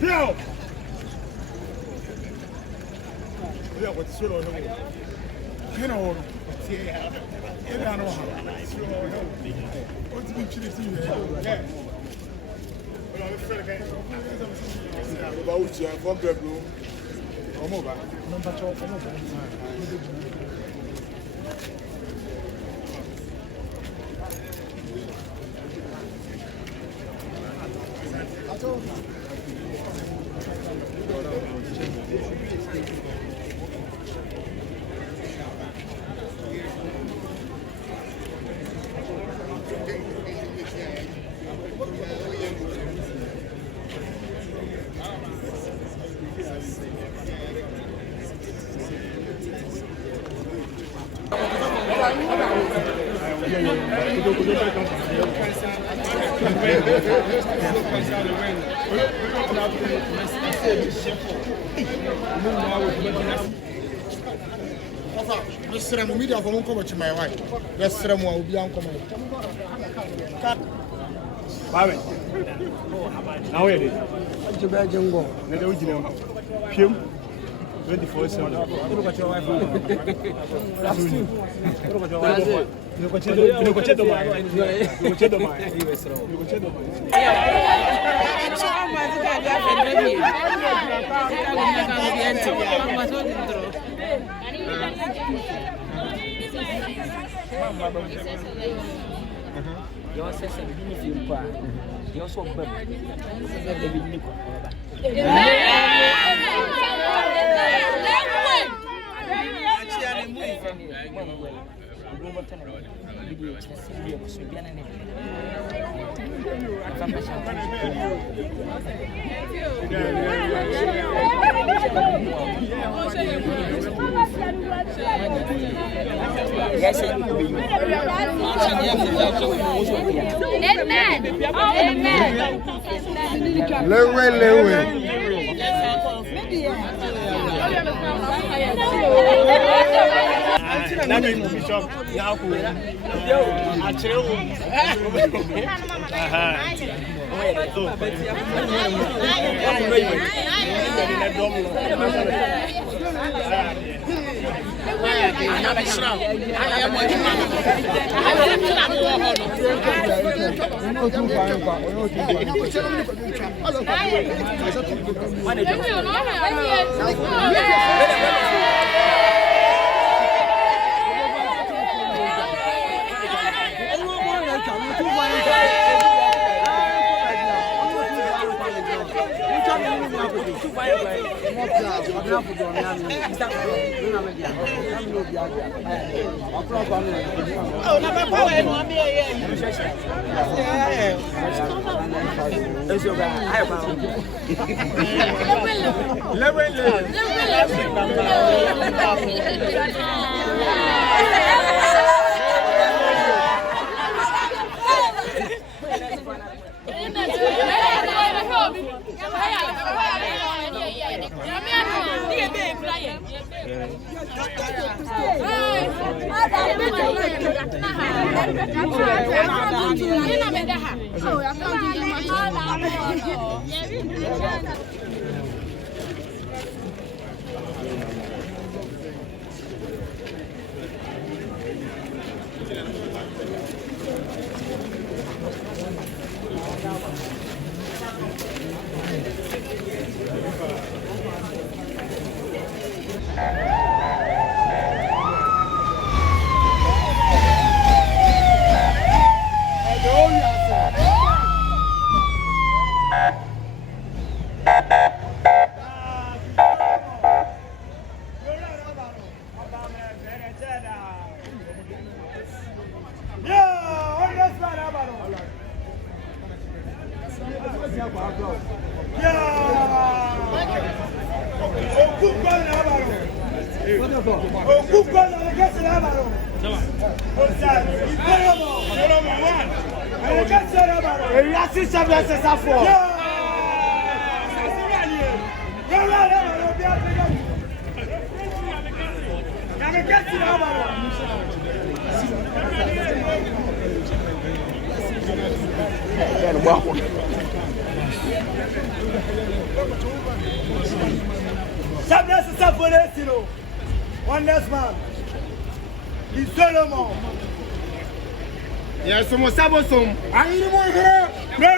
Heal. Yeah, what's your name? You know, what's been chilly? Yeah. About you, one bedroom. Come over. Number 12. Mr. Media for come to my wife. Yes, sir, will be uncommon. Cut. Now, where is it? To Belgium go. The original. Pim. 24/7. Look at your wife. That's true. Look at your wife. You go check the mind. You go check the mind. You go check the mind. Your sister didn't feel bad. You're so bad. Champions is for this, you know. One last man. He's Solomon. Yes, some sabosum. I need more here. No,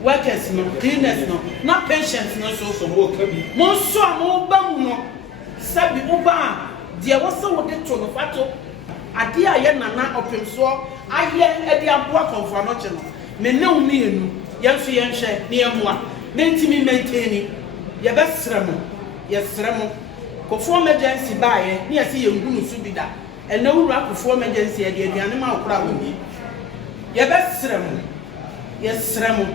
workers no, cleaners no, not patients no so work. Monso mo ba mu no, sabi uba, dia wasa wo de to no fato. Ade aye nana opem so aye e de aboa Komfo Anokye no. Me ne wo mienu, ye nso ye nhwe ne ye moa. Ne ntimi maintain ye besrɛ mo. Ye srɛ mo. Komfo emergency baaye, ne ye se ye ngunu su bi da. Ene wura Komfo emergency e de aduane ma okra wo bi. Ye besrɛ mo. Ye srɛ mo.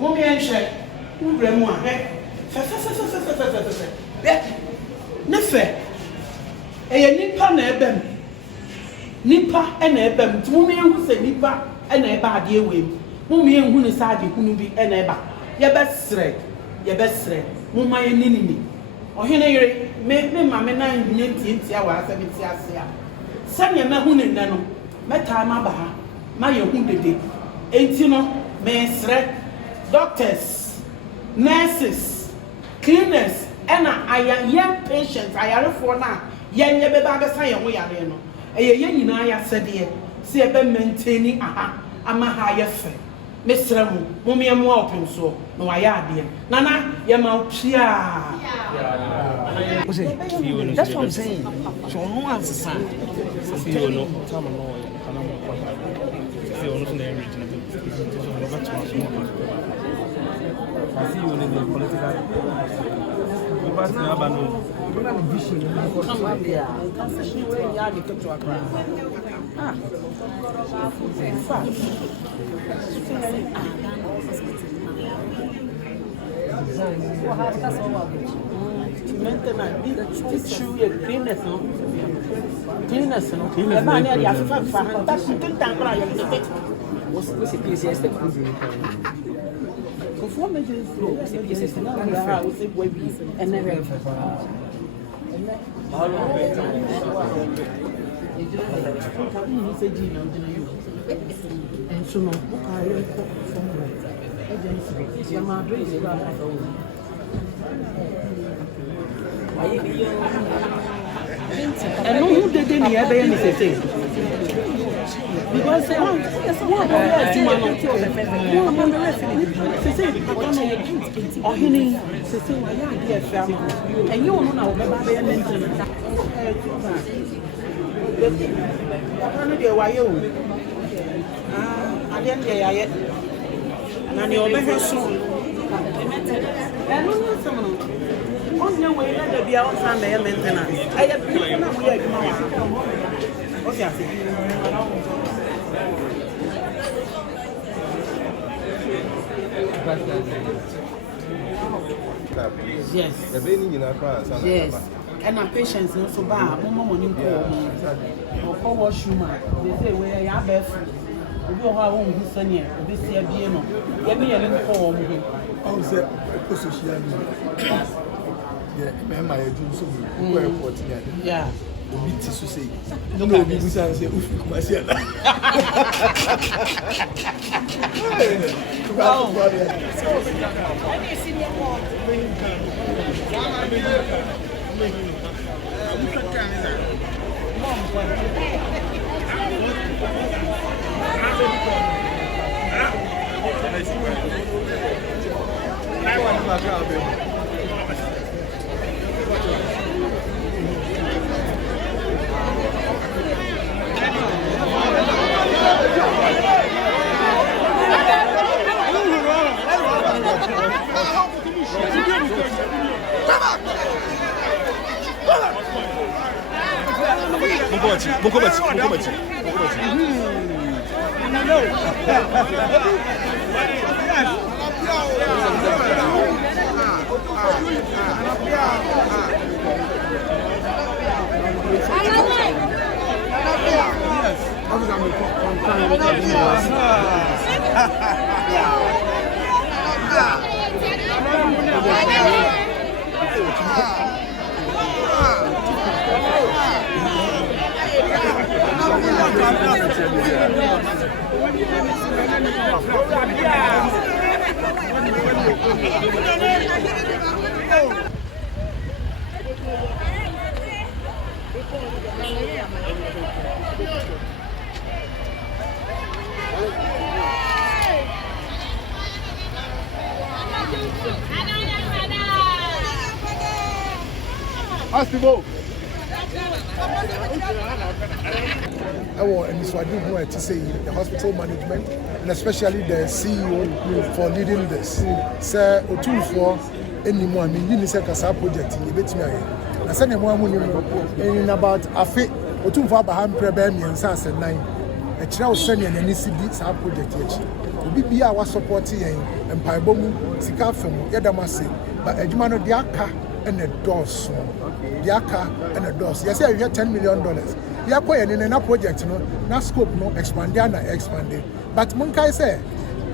Mommy and Shay, who bring one, eh? Nefe, a nipa nebem. Nipa and ebem, Mummy who say nipa and a bad year way. Mummy and who is hard, who be an eba. Your best thread, Mumma and Nini. Or here, make me mamma 9 hours, 70 hours. Send your man in Nano, Meta Mabaha, my wounded day. Ain't you know, may thread. Doctors, nurses, cleaners, and I am young patients. I are for now. Young Yabba Sayan, we are no. A young I said, dear, see a bed maintaining I'm a higher fee. Miss Ramu, Mummy and Walpin so, no, I are dear. Nana, Yamal Chia. That's what I'm saying. So, no one's a son. you in the political. The party have no vision. And no who did any other anything. Because one and you know now on your way, let there be outside their maintenance. I have people now we are okay. Yes. Yes. And our patients also buy more money or washroom. They say we are barefoot. We go how we send here. We see a BNO. Get me a little for me. How is it? Yeah, my so airport here. Yeah. Obi ti so say. No no obi busa say ufi kuma say na. Oh. And so I do want to say the hospital management and especially the CEO for leading this. Sir Otumfour anymore. I mean, you say Kasa project in the betting. I said, in about a fit Otumfour Baham Prebem and Sans and 9. A child sending an NCD project. We be our supporting and Paibomu, Sikafemo, Yadamasi, but a Jumano Diaka and a doors. Diaka and a doors. Yes, I have $10 million. We are going in a project, no, na scope no expand, na expanded. But Munkai say,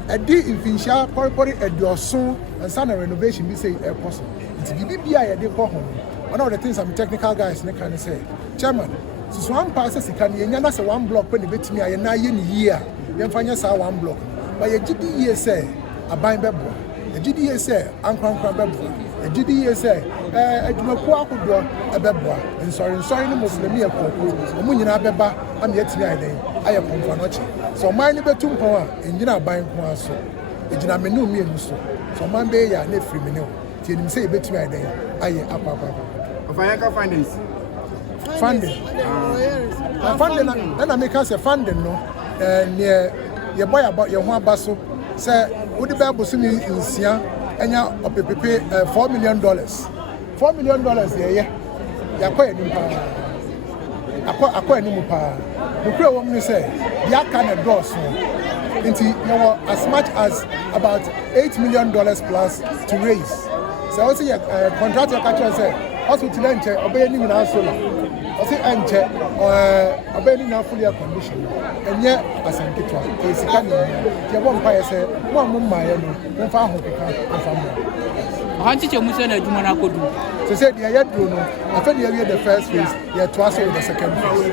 a D in Finsha, corporate a doorson and some renovation, we say possible. It's BBI a day for home. One of the things I'm technical guys can say, Chairman, so one passes, it can be one block when you bet me a 9 year, then find yourself one block. But a GDA say, a bind bebo, a GDA say, Uncle Bebo. A GDA say, a Jumaku a beboa, and sorry, no Muslim, a Munina Beba, I'm yet tonight. I am Komfo Anokye. So mine be 2 power, and you know, buying Kwaso. It's not me no mean so man be ya net free me. Till him say, bet me I up. Of I can find funding. Funding, then I make us a funding, no, and your boy about your one basso. Say, would the Bible see me in Sia? enya opepepe $4 million. $4 million there. Yakwa enimpa. Akwa enimpa. The prayer woman say, "Ya can a doors." As much as about $8 million plus to raise. So also contractor catcher say, hospital enche obeying in our solar. I say enche obeying in our fully air condition. And yet as an kitwa, is a canny. The one fire say, one mumma, no far home and family. How did you mention a Jumana could do? So said, yeah, yet, Bruno. I thought you had the first phase, yeah, twice over the second phase.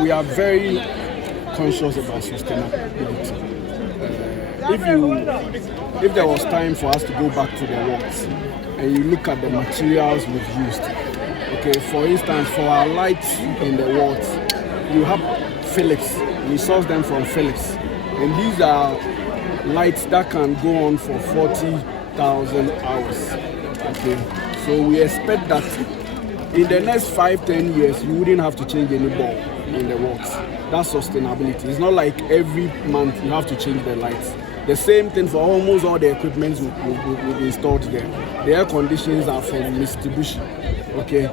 We are very conscious about sustainability. If there was time for us to go back to the works and you look at the materials we've used, okay, for instance, for our lights in the walls, you have Philips. We source them from Philips, and these are lights that can go on for 40,000 hours. Okay, so we expect that in the next 5-10 years, you wouldn't have to change any bulb in the works. That's sustainability. It's not like every month you have to change the lights. The same thing for almost all the equipment we've installed there. The air conditions are from Mitsubishi. Okay,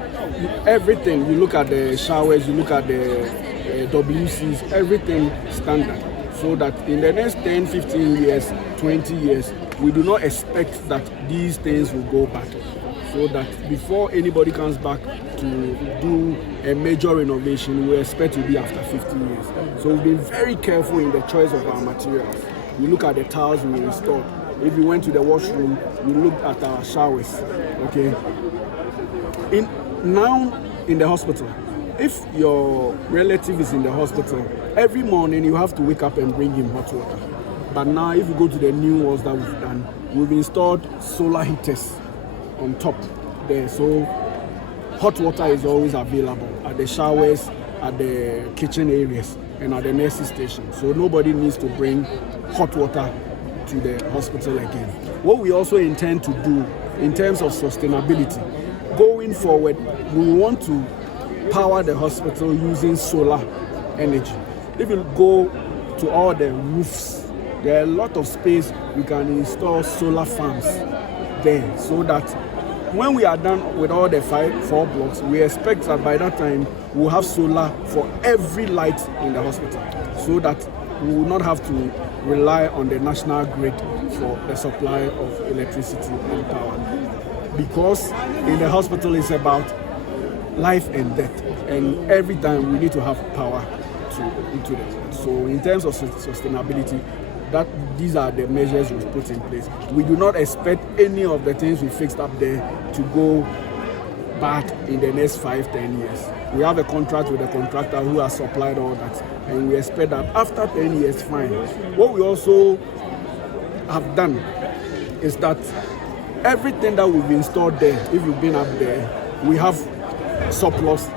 everything. You look at the showers, you look at the WCs, everything standard. So that in the next 10, 15 years, 20 years, we do not expect that these things will go back. So that before anybody comes back to do a major renovation, we expect to be after 15 years. So we've been very careful in the choice of our materials. You look at the tiles we installed. If you went to the washroom, you looked at our showers. Okay. Now in the hospital, if your relative is in the hospital, every morning you have to wake up and bring him hot water. But now if you go to the new walls that we've done, we've installed solar heaters on top there, so hot water is always available at the showers, at the kitchen areas, and at the nursing station. So nobody needs to bring hot water to the hospital again. What we also intend to do in terms of sustainability, going forward, we want to power the hospital using solar energy. If you go to all the roofs, there are a lot of space we can install solar farms there, so that when we are done with all the 4 blocks, we expect that by that time we'll have solar for every light in the hospital, so that we will not have to rely on the national grid for the supply of electricity and power. Because in the hospital it's about life and death, and every time we need to have power into the world. So in terms of sustainability, these are the measures we've put in place. We do not expect any of the things we fixed up there to go back in the next 5-10 years. We have a contract with a contractor who has supplied all that, and we expect that after 10 years, fine. What we also have done is that everything that we've installed there, if you've been up there, we have surplus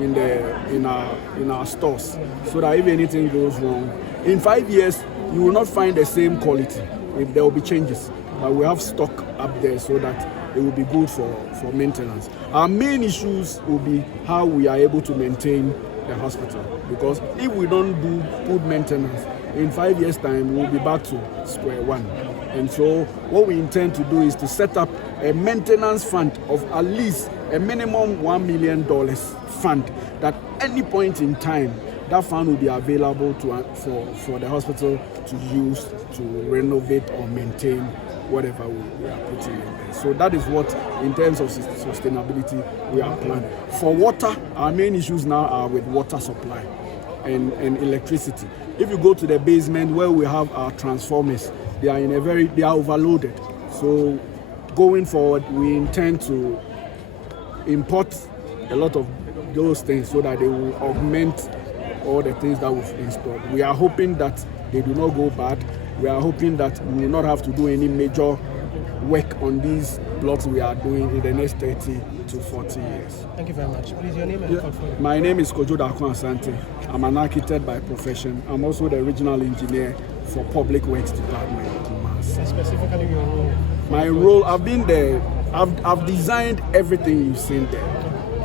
in our stores, so that if anything goes wrong, in 5 years, you will not find the same quality. If there will be changes, but we have stock up there so that it will be good for maintenance. Our main issues will be how we are able to maintain the hospital, because if we don't do good maintenance, in 5 years' time we'll be back to square one. And so what we intend to do is to set up a maintenance fund of at least a minimum $1 million fund, that any point in time that fund will be available for the hospital to use to renovate or maintain whatever we are putting in there. So that is what, in terms of sustainability, we are planning. For water, our main issues now are with water supply and electricity. If you go to the basement where we have our transformers, they are overloaded. So going forward, we intend to import a lot of those things so that they will augment all the things that we've installed. We are hoping that they do not go bad. We are hoping that we will not have to do any major work on these blocks we are doing in the next 30 to 40 years. Thank you very much. Please, your name and portfolio. My name is Asantehene. I'm an architect by profession. I'm also the regional engineer for Public Works Department. And specifically your role? My role, I've been there. I've designed everything you've seen there.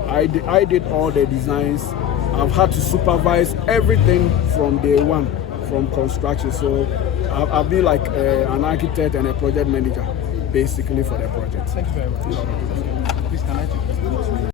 I did all the designs. I've had to supervise everything from day one, from construction. So I've been like an architect and a project manager, basically, for the project. Thank you very much. Please, can I take